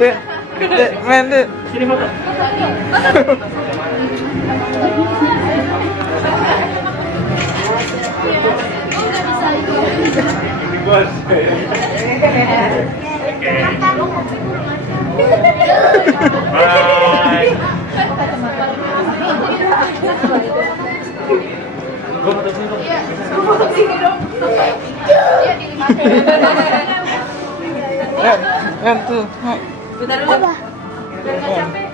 Dek, dek, main dek. Sini foto. Bos. Bye. Gue foto sini dong. Iya, gue foto sini dong. Iya, di 5. Ren tuh. Bentar dulu. Biar nggak capek.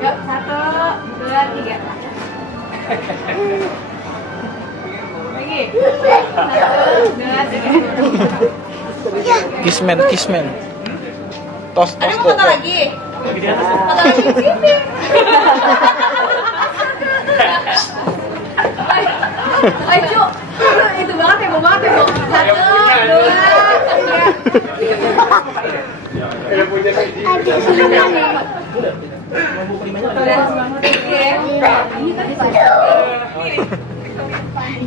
Yuk, 1, 2, 3. Lagi. 1, 2, 3. Kismen, kismen. Tos, Ada tos, mau foto lagi? Lagi di atas. Foto lagi di sini. Ayo, itu banget ya, mau banget ya, Bu. 1, 2, 3. Ada sini.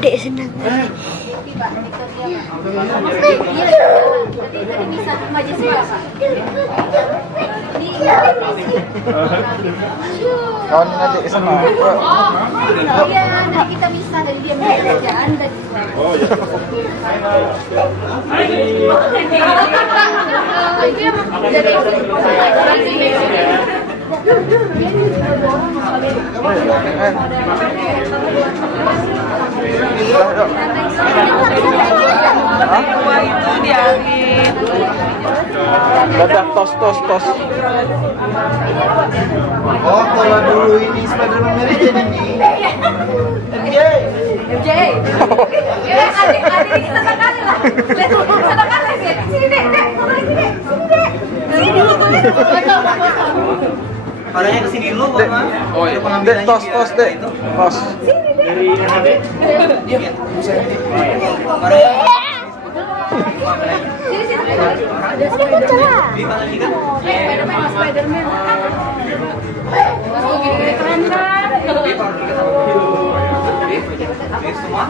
Dek senang. Tadi bisa maju sih, Pak. Kawan adik sama. Oh, iya, tadi kita bisa, tadi dia mau kerjaan tadi. Oh ya. Itu yang jadi itu diangin. Dadah, tos, tos, tos. Oh, kalau dulu ini Spiderman Mary jadi ini. MJ. Ya, adik kita sekali lah. Lihat tuh, sekali sih. Sini, Dek. Foto lagi, Dek. Sini, Dek. Sini dulu, boleh. Foto. Parahnya kesini dulu, Dek, Mama. oh iya. Dek, tos, tos, dek. Tos. Dari HD. Parahnya. Sini. Ada kecoa. Spiderman. Oh, gini keren kan? Semua.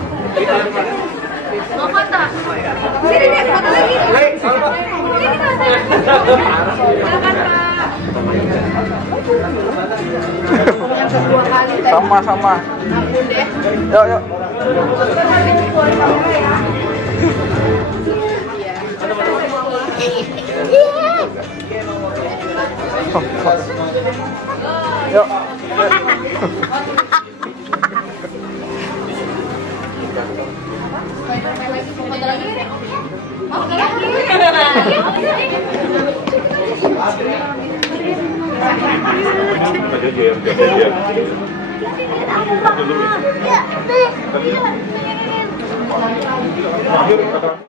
Mau foto? Sini, Dek. Foto lagi. Sini, yang kedua kali tadi. Sama-sama. Ampun deh. Yuk, yuk. Yuk. Spiderman lagi, mau foto lagi Dek? Mau foto lagi? Ada dia yang Ya, Dek. Tadi.